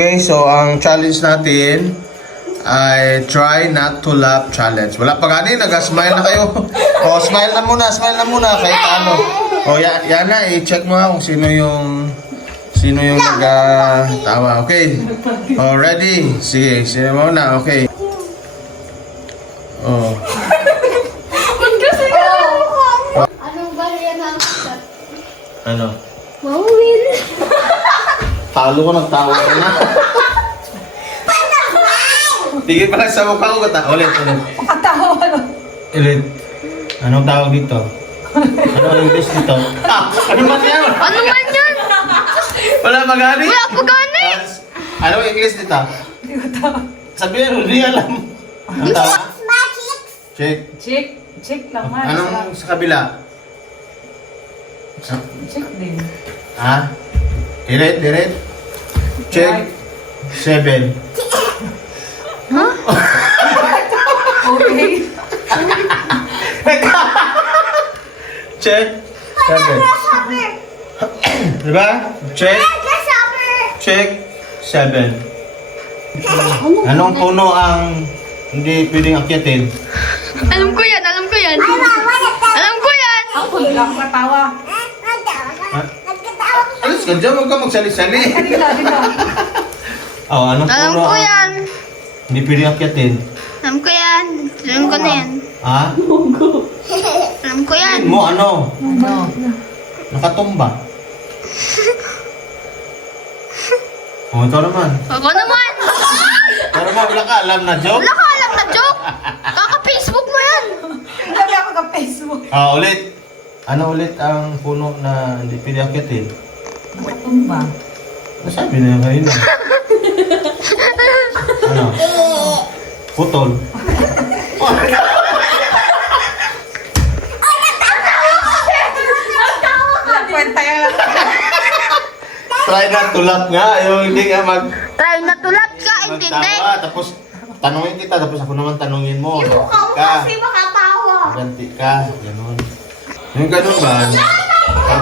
Okay, so ang challenge natin ay try not to laugh challenge. Wala pa gani, nag-smile na kayo. O, smile na muna kahit ano. O, yan na, i-check mo kung sino yung nag-tawa. Okay. O, ready? Sige, sino muna, okay. O. Anong ba yan ang Ano? Mawin. Talo ko, nagtawa ko na. Tingin pa lang sa mukha ko. Ulit. Katawa ka lang. Ulit. Anong tawag dito? Ano ang English dito? Ano man yan? Ano man yan? Wala magani? Wala pa gani. Ano ang English dito? Hindi ko tawa. Sabihin, hindi alam. Ang tawag? Check. Check lang man. Anong sa kabila? Check din. Ha? Direct. Check. 7. Okay. Check. 7. Diba? Check. Check. 7. Anong puno ang hindi pwedeng akyatin? Alam ko yan. Alam ko yan. Ako lang katawa. Alis ka dyan, huwag ka magsali-sali. Dila. Oh, anong Alam puno ko ang yan. hindi pwedeng akyatin? Alam ko yan. Alam ko na yan. Ha? Alam ko yan. Mo ano? Ano? Nakatumba. Oh, ikaw naman. Ako naman. Pero wala ka alam na joke? Wala ka alam na joke. Kaka-Facebook mo yan. Sabi ako ka Facebook. Ah, ulit. Ano ulit ang puno na hindi pwede akyatin? Nakatumba. Nasabi na yung kanina. Ano? Putol. Kwenta yan. Try not to laugh nga. Yung hindi nga Try na tulad ka. Intindi. magtawa. Tapos tanungin kita. Tapos ako naman tanungin mo. Ganti ka. makatawa. Ganti ka. Ganun. Yung ganun ba?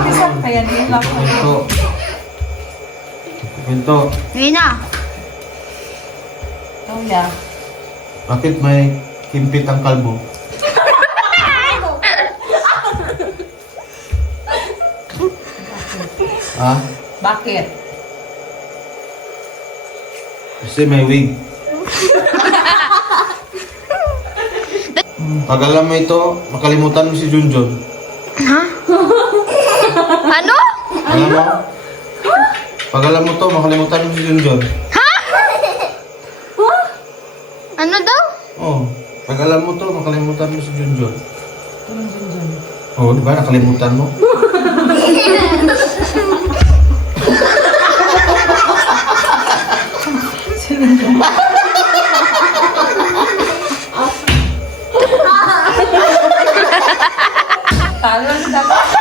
Isang kaya din lang. Kwento. Hindi na. Oh yeah. Bakit may kimpit ang kalbo? Ha? Bakit? Kasi may wig. Pag alam mo ito, makalimutan mo si Junjun. Ano? Alam mo? Pag alam mo to, makalimutan mo si Junjun. Ano daw? Oh, pag alam mo to, makalimutan mo si Junjun. Anong dun? Oh, di ba? Nakalimutan mo. Talo lang sa